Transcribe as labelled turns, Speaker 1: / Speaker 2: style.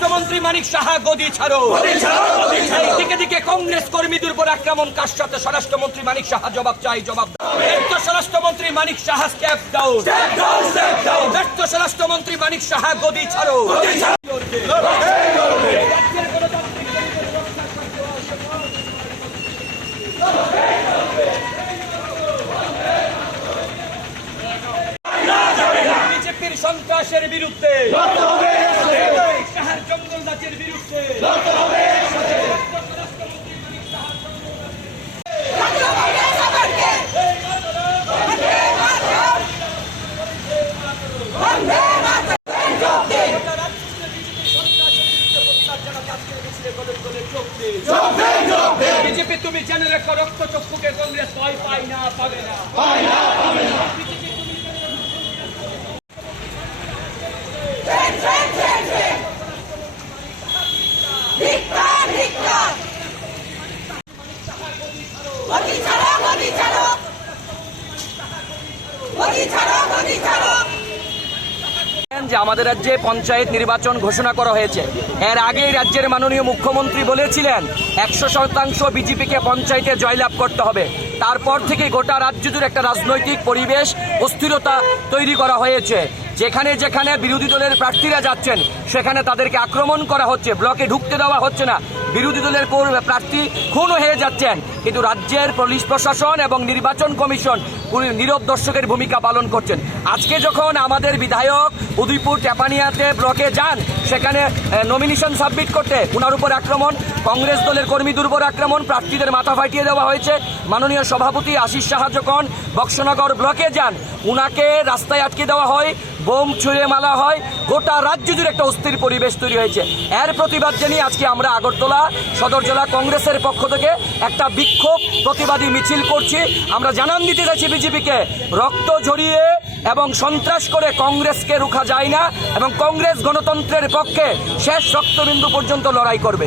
Speaker 1: স্বরাষ্ট্রমন্ত্রী মানিক সাহা গদি ছাড়ো। দিকে দিকে কংগ্রেস কর্মীদের উপর আক্রমণ কার সাথে? স্বরাষ্ট্রমন্ত্রী মানিক সাহা জবাব চাই জবাব দাও। ব্যর্থ স্বরাষ্ট্রমন্ত্রী মানিক সাহা স্টেপ ডাউন ব্যর্থ স্বরাষ্ট্রমন্ত্রী মানিক সাহা গদি ছাড়ো। বিজেপির সন্ত্রাসের বিরুদ্ধে সাহার জঙ্গল রাজ্যের বিরুদ্ধে বিজেপি তুমি জেনে রেখো রক্ত চক্ষুকে কংগ্রেস ভয় পাই না পাবে না।
Speaker 2: ছাড়ো, গদি ছাড়ো। গদি ছাড়ো, গদি ছাড়ো।
Speaker 1: যে আমাদের রাজ্যে পঞ্চায়েত নির্বাচন ঘোষণা করা হয়েছে। এর আগেই রাজ্যের মাননীয় মুখ্যমন্ত্রী বলেছিলেন, একশো শতাংশ বিজেপিকে পঞ্চায়েতে জয়লাভ করতে হবে। তারপর থেকে গোটা রাজ্য জুড়ে একটা রাজনৈতিক পরিবেশ অস্থিরতা তৈরি করা হয়েছে। যেখানে যেখানে বিরোধী দলের প্রার্থীরা যাচ্ছেন, সেখানে তাদেরকে আক্রমণ করা হচ্ছে, ব্লকে ঢুকতে দেওয়া হচ্ছে না। বিরোধী দলের প্রার্থী খুন হয়ে যাচ্ছেন। কিন্তু রাজ্যের পুলিশ প্রশাসন এবং নির্বাচন কমিশন নীরব দর্শকের ভূমিকা পালন করছেন। আজকে যখন আমাদের বিধায়ক উদয়পুর টেপানিয়াতে ব্লকে যান, সেখানে নমিনেশন সাবমিট করতে উনার উপর আক্রমণ, কংগ্রেস দলের কর্মী উপর আক্রমণ, প্রার্থীদের মাথা ফাটিয়ে দেওয়া হয়েছে। মাননীয় সভাপতি আশিস সাহা যখন বক্সনগর ব্লকে যান, উনাকে রাস্তায় আটকে দেওয়া হয়, বোম ছুঁড়ে মালা হয়, গোটা রাজ্য জুড়ে একটা অস্থির পরিবেশ তৈরি হয়েছে। এর প্রতিবাদ জানিয়ে আজকে আমরা আগরতলা সদর জেলা কংগ্রেসের পক্ষ থেকে একটা বিক্ষোভ, প্রতিবাদী মিছিল করছি। আমরা জানান দিতে চাইছি বিজেপিকে, রক্ত ঝরিয়ে এবং সন্ত্রাস করে কংগ্রেসকে রুখা যায় না এবং কংগ্রেস গণতন্ত্রের পক্ষে শেষ রক্তবিন্দু পর্যন্ত লড়াই করবে।